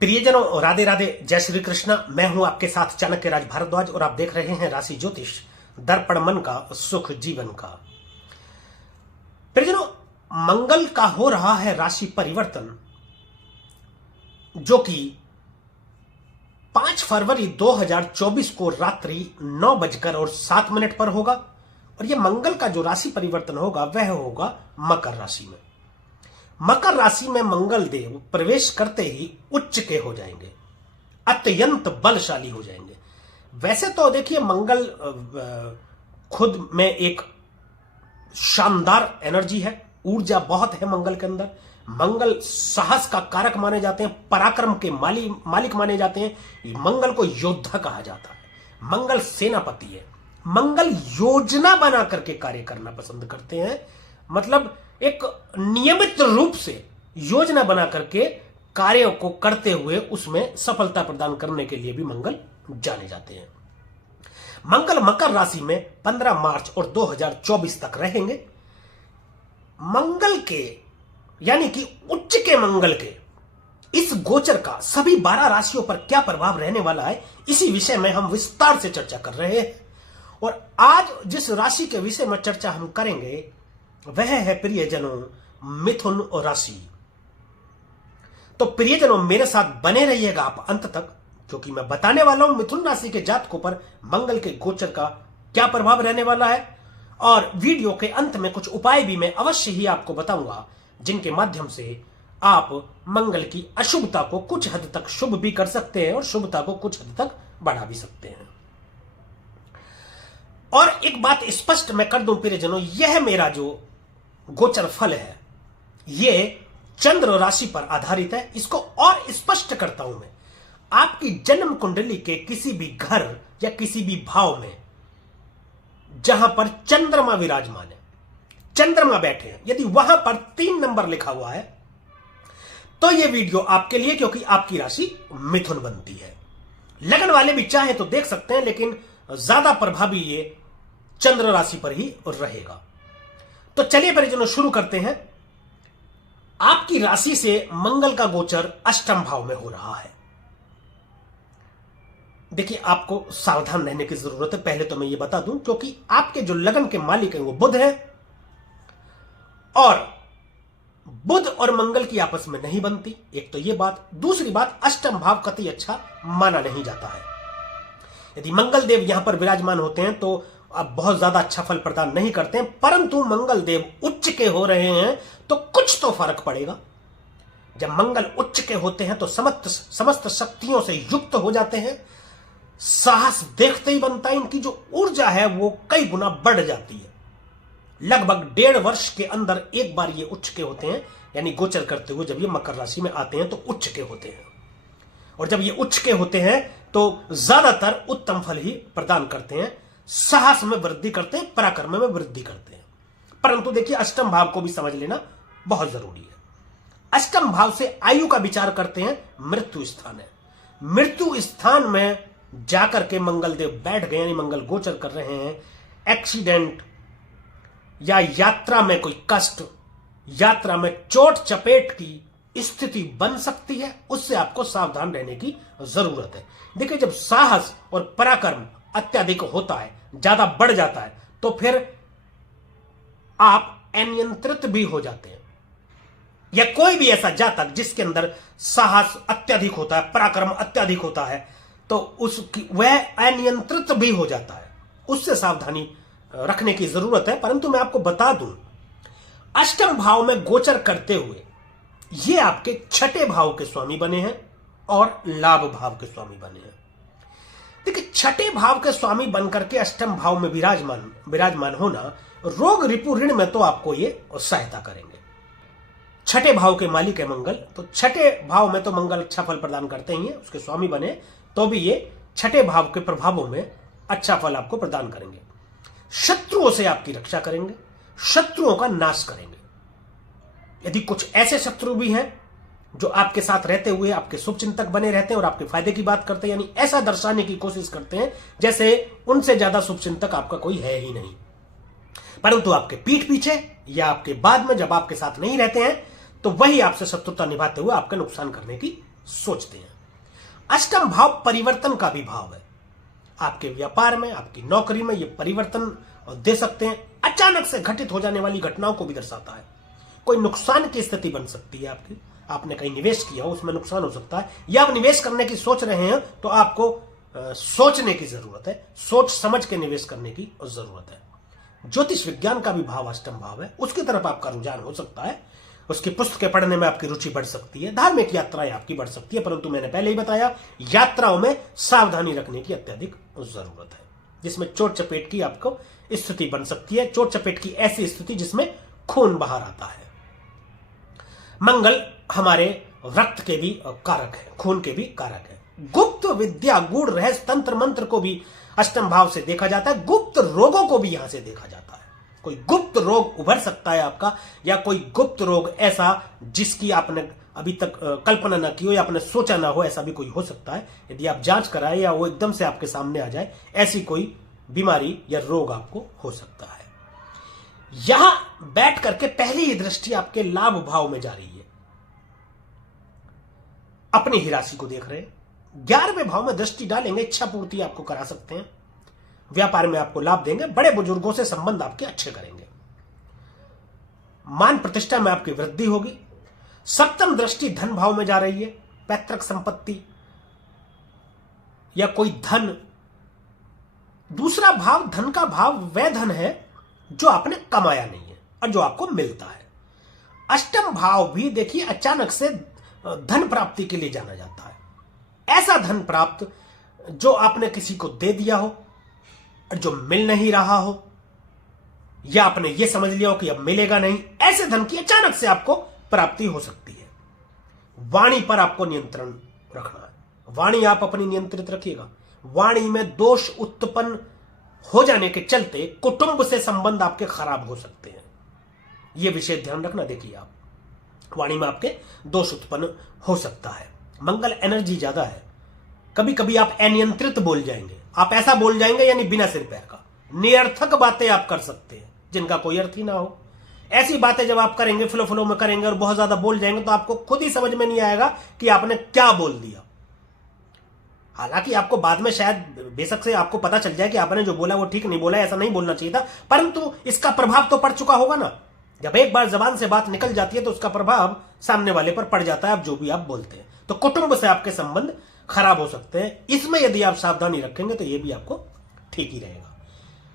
प्रियजनों, राधे राधे, जय श्री कृष्ण। मैं हूं आपके साथ चाणक्य राज भारद्वाज और आप देख रहे हैं राशि ज्योतिष, दर्पण मन का, सुख जीवन का। प्रियजनों, मंगल का हो रहा है राशि परिवर्तन, जो कि 5 फरवरी 2024 को रात्रि 9:07 पर होगा। और यह मंगल का जो राशि परिवर्तन होगा वह होगा मकर राशि में। मकर राशि में मंगल देव प्रवेश करते ही उच्च के हो जाएंगे, अत्यंत बलशाली हो जाएंगे। वैसे तो देखिए, मंगल खुद में एक शानदार एनर्जी है, ऊर्जा बहुत है मंगल के अंदर। मंगल साहस का कारक माने जाते हैं, पराक्रम के मालिक माने जाते हैं। मंगल को योद्धा कहा जाता है। मंगल सेनापति है। मंगल योजना बना करके कार्य करना पसंद करते हैं, मतलब एक नियमित रूप से योजना बना करके कार्यों को करते हुए उसमें सफलता प्रदान करने के लिए भी मंगल जाने जाते हैं। मंगल मकर राशि में 15 मार्च और 2024 तक रहेंगे। मंगल के यानी कि उच्च के मंगल के इस गोचर का सभी 12 राशियों पर क्या प्रभाव रहने वाला है, इसी विषय में हम विस्तार से चर्चा कर रहे हैं। और आज जिस राशि के विषय में चर्चा हम करेंगे वह है प्रियजनों मिथुन राशि। तो प्रियजनों, मेरे साथ बने रहिएगा आप अंत तक, क्योंकि मैं बताने वाला हूं मिथुन राशि के जातकों पर मंगल के गोचर का क्या प्रभाव रहने वाला है। और वीडियो के अंत में कुछ उपाय भी मैं अवश्य ही आपको बताऊंगा, जिनके माध्यम से आप मंगल की अशुभता को कुछ हद तक शुभ भी कर सकते हैं और शुभता को कुछ हद तक बढ़ा भी सकते हैं। और एक बात स्पष्ट मैं कर दूं प्रियजनों, यह मेरा जो गोचर फल है यह चंद्र राशि पर आधारित है। इसको और स्पष्ट करता हूं मैं, आपकी जन्म कुंडली के किसी भी घर या किसी भी भाव में जहां पर चंद्रमा विराजमान है, चंद्रमा बैठे हैं, यदि वहां पर 3 नंबर लिखा हुआ है तो यह वीडियो आपके लिए, क्योंकि आपकी राशि मिथुन बनती है। लगन वाले भी चाहे तो देख सकते हैं, लेकिन ज्यादा प्रभावी ये चंद्र राशि पर ही रहेगा। तो चलिए परिजनों, शुरू करते हैं। आपकी राशि से मंगल का गोचर अष्टम भाव में हो रहा है। देखिए, आपको सावधान रहने की जरूरत है। पहले तो मैं ये बता दूं, क्योंकि आपके जो लगन के मालिक हैं वो बुध है, और बुध और मंगल की आपस में नहीं बनती। एक तो ये बात। दूसरी बात, अष्टम भाव कतई अच्छा माना नहीं जाता है। यदि मंगल देव यहां पर विराजमान होते हैं तो अब बहुत ज्यादा अच्छा फल प्रदान नहीं करते हैं, परंतु मंगल देव उच्च के हो रहे हैं तो कुछ तो फर्क पड़ेगा। जब मंगल उच्च के होते हैं तो समस्त शक्तियों से युक्त हो जाते हैं। साहस देखते ही बनता है। इनकी जो ऊर्जा है वो कई गुना बढ़ जाती है। लगभग 1.5 वर्ष के अंदर एक बार ये उच्च के होते हैं, यानी गोचर करते हुए जब ये मकर राशि में आते हैं तो उच्च के होते हैं। और जब ये उच्च के होते हैं तो ज्यादातर उत्तम फल ही प्रदान करते हैं, साहस में वृद्धि करते हैं, पराक्रम में वृद्धि करते हैं। परंतु देखिए, अष्टम भाव को भी समझ लेना बहुत जरूरी है। अष्टम भाव से आयु का विचार करते हैं, मृत्यु स्थान है। मृत्यु स्थान में जाकर के मंगल देव बैठ गए, यानी मंगल गोचर कर रहे हैं। एक्सीडेंट या यात्रा में कोई कष्ट, यात्रा में चोट चपेट की स्थिति बन सकती है, उससे आपको सावधान रहने की जरूरत है। देखिए, जब साहस और पराक्रम अत्यधिक होता है, ज्यादा बढ़ जाता है, तो फिर आप अनियंत्रित भी हो जाते हैं। या कोई भी ऐसा जातक जिसके अंदर साहस अत्यधिक होता है, पराक्रम अत्यधिक होता है, तो उसकी वह अनियंत्रित भी हो जाता है। उससे सावधानी रखने की जरूरत है। परंतु मैं आपको बता दूं, अष्टम भाव में गोचर करते हुए ये आपके 6ठे भाव के स्वामी बने हैं और लाभ भाव के स्वामी बने हैं। देखिए, 6ठे भाव के स्वामी बनकर के अष्टम भाव में विराजमान होना रोग रिपु ऋण में तो आपको ये सहायता करेंगे। 6ठे भाव के मालिक है मंगल, तो 6ठे भाव में तो मंगल अच्छा फल प्रदान करते ही हैं। उसके स्वामी बने तो भी ये 6ठे भाव के प्रभावों में अच्छा फल आपको प्रदान करेंगे। शत्रुओं से आपकी रक्षा करेंगे, शत्रुओं का नाश करेंगे। यदि कुछ ऐसे शत्रु भी हैं जो आपके साथ रहते हुए आपके शुभचिंतक बने रहते हैं और आपके फायदे की बात करते हैं, यानी ऐसा दर्शाने की कोशिश करते हैं जैसे उनसे ज्यादा शुभचिंतक आपका कोई है ही नहीं, परंतु आपके पीठ पीछे या आपके बाद में जब आपके साथ नहीं रहते हैं तो वही आपसे शत्रुता निभाते हुए आपका नुकसान करने की सोचते हैं। अष्टम भाव परिवर्तन का भी भाव है। आपके व्यापार में, आपकी नौकरी में ये परिवर्तन दे सकते हैं। अचानक से घटित हो जाने वाली घटनाओं को भी दर्शाता है। कोई नुकसान की स्थिति बन सकती है आपकी, आपने कहीं निवेश किया हो, उसमें नुकसान हो सकता है, या आप निवेश करने की सोच रहे हैं तो आपको सोचने की जरूरत है, सोच समझ के निवेश करने की जरूरत है। ज्योतिष विज्ञान का भी भाव अष्टम भाव है, उसकी तरफ आपका रुझान हो सकता है, उसकी पुस्तकें पढ़ने में आपकी रुचि बढ़ सकती है, धार्मिक यात्राएं आपकी बढ़ सकती है, परंतु मैंने पहले ही बताया यात्राओं में सावधानी रखने की अत्यधिक जरूरत है, जिसमें चोट चपेट की आपको स्थिति बन सकती है। चोट चपेट की ऐसी स्थिति जिसमें खून बाहर आता है। मंगल हमारे रक्त के भी कारक है, खून के भी कारक है। गुप्त विद्या, गूढ़ रहस्य, तंत्र मंत्र को भी अष्टम भाव से देखा जाता है। गुप्त रोगों को भी यहां से देखा जाता है। कोई गुप्त रोग उभर सकता है आपका, या कोई गुप्त रोग ऐसा जिसकी आपने अभी तक कल्पना ना की हो या आपने सोचा ना हो, ऐसा भी कोई हो सकता है। यदि आप जांच कराएं या वो एकदम से आपके सामने आ जाए, ऐसी कोई बीमारी या रोग आपको हो सकता है। यहां बैठ करके पहली ही दृष्टि आपके लाभ भाव में जा रही है। अपनी ही राशि को देख रहे हैं, 11वें भाव में दृष्टि डालेंगे, इच्छा पूर्ति आपको करा सकते हैं, व्यापार में आपको लाभ देंगे, बड़े बुजुर्गों से संबंध आपके अच्छे करेंगे, मान प्रतिष्ठा में आपकी वृद्धि होगी। सप्तम दृष्टि धन भाव में जा रही है, पैतृक संपत्ति या कोई धन। दूसरा भाव धन का भाव वह धन है जो आपने कमाया नहीं है और जो आपको मिलता है। अष्टम भाव भी देखिए अचानक से धन प्राप्ति के लिए जाना जाता है। ऐसा धन प्राप्त जो आपने किसी को दे दिया हो और जो मिल नहीं रहा हो, या आपने ये समझ लिया हो कि अब मिलेगा नहीं, ऐसे धन की अचानक से आपको प्राप्ति हो सकती है। वाणी पर आपको नियंत्रण रखना है, वाणी आप अपनी नियंत्रित रखिएगा। वाणी में दोष उत्पन्न हो जाने के चलते कुटुंब से संबंध आपके खराब हो सकते हैं, यह विशेष ध्यान रखना। देखिए आप वाणी में आपके दोष उत्पन्न हो सकता है। मंगल एनर्जी ज्यादा है, कभी कभी आप अनियंत्रित बोल जाएंगे, आप ऐसा बोल जाएंगे यानी बिना सिर पैर का, निरर्थक बातें आप कर सकते हैं जिनका कोई अर्थ ही ना हो। ऐसी बातें जब आप करेंगे, फ्लो फ्लो में करेंगे और बहुत ज्यादा बोल जाएंगे, तो आपको खुद ही समझ में नहीं आएगा कि आपने क्या बोल दिया। हालांकि आपको बाद में शायद बेशक से आपको पता चल जाए कि आपने जो बोला वो ठीक नहीं बोला, ऐसा नहीं बोलना चाहिए था, परंतु इसका प्रभाव तो पड़ चुका होगा ना। जब एक बार जबान से बात निकल जाती है तो उसका प्रभाव सामने वाले पर पड़ जाता है, आप जो भी आप बोलते हैं। तो कुटुंब से आपके संबंध खराब हो सकते हैं, इसमें यदि आप सावधानी रखेंगे तो यह भी आपको ठीक ही रहेगा।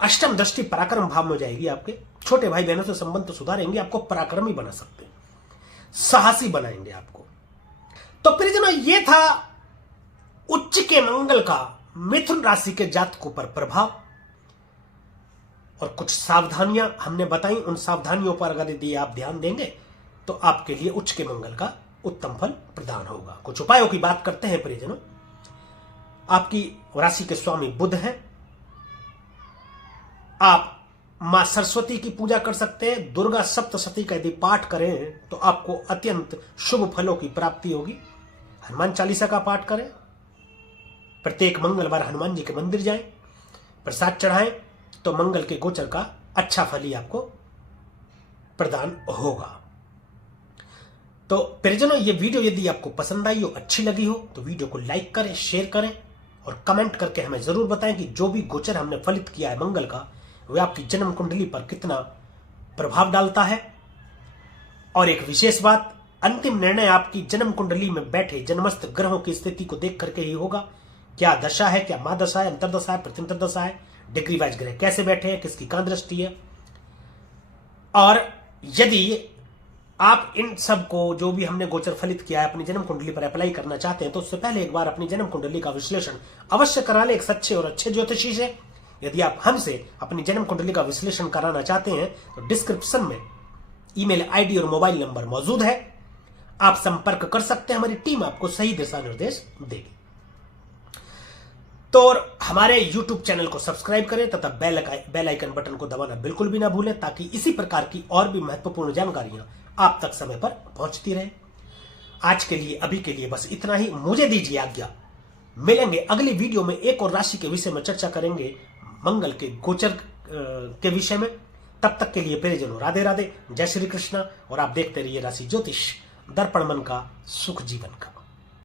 अष्टम दृष्टि पराक्रम भाव में जाएगी, आपके छोटे भाई बहनों से संबंध तो सुधारेंगे, आपको पराक्रमी बना सकते हैं, साहसी बनाएंगे आपको। तो प्रियजनों, ये था उच्च के मंगल का मिथुन राशि के जातकों पर प्रभाव, और कुछ सावधानियां हमने बताई। उन सावधानियों पर अगर यदि आप ध्यान देंगे तो आपके लिए उच्च के मंगल का उत्तम फल प्रदान होगा। कुछ उपायों की बात करते हैं प्रियजनों। आपकी राशि के स्वामी बुध हैं, आप मां सरस्वती की पूजा कर सकते हैं। दुर्गा सप्तशती का यदि पाठ करें तो आपको अत्यंत शुभ फलों की प्राप्ति होगी। हनुमान चालीसा का पाठ करें, प्रत्येक मंगलवार हनुमान जी के मंदिर जाएं, प्रसाद चढ़ाएं, तो मंगल के गोचर का अच्छा फल ही आपको प्रदान होगा। तो परिजनों, ये वीडियो यदि आपको पसंद आई हो, अच्छी लगी हो, तो वीडियो को लाइक करें, शेयर करें और कमेंट करके हमें जरूर बताएं कि जो भी गोचर हमने फलित किया है मंगल का, वह आपकी जन्म कुंडली पर कितना प्रभाव डालता है। और एक विशेष बात, अंतिम निर्णय आपकी जन्म कुंडली में बैठे जन्मस्थ ग्रहों की स्थिति को देख करके ही होगा। क्या दशा है, क्या महादशा है, अंतरदशा है, प्रत्यंतर दशा है, डिग्री वाइज ग्रह कैसे बैठे हैं, किसकी कहां दृष्टि है। और यदि आप इन सब को जो भी हमने गोचर फलित किया है अपनी जन्म कुंडली पर अप्लाई करना चाहते हैं, तो उससे पहले एक बार अपनी जन्म कुंडली का विश्लेषण अवश्य करा लें एक सच्चे और अच्छे ज्योतिषी से। यदि आप हमसे अपनी जन्म कुंडली का विश्लेषण कराना चाहते हैं तो डिस्क्रिप्शन में ईमेल आईडी और मोबाइल नंबर मौजूद है, आप संपर्क कर सकते हैं। हमारी टीम आपको सही दिशा निर्देश देगी। तो हमारे YouTube चैनल को सब्सक्राइब करें तथा बेल आइकन बटन को दबाना बिल्कुल भी ना भूलें, ताकि इसी प्रकार की और भी महत्वपूर्ण जानकारियां आप तक समय पर पहुंचती रहे। आज के लिए, अभी के लिए बस इतना ही। मुझे दीजिए आज्ञा, मिलेंगे अगली वीडियो में एक और राशि के विषय में चर्चा करेंगे, मंगल के गोचर के विषय में। तब तक के लिए प्रियजनों, राधे राधे, जय श्री कृष्ण। और आप देखते रहिए राशि ज्योतिष, दर्पण मन का, सुख जीवन का।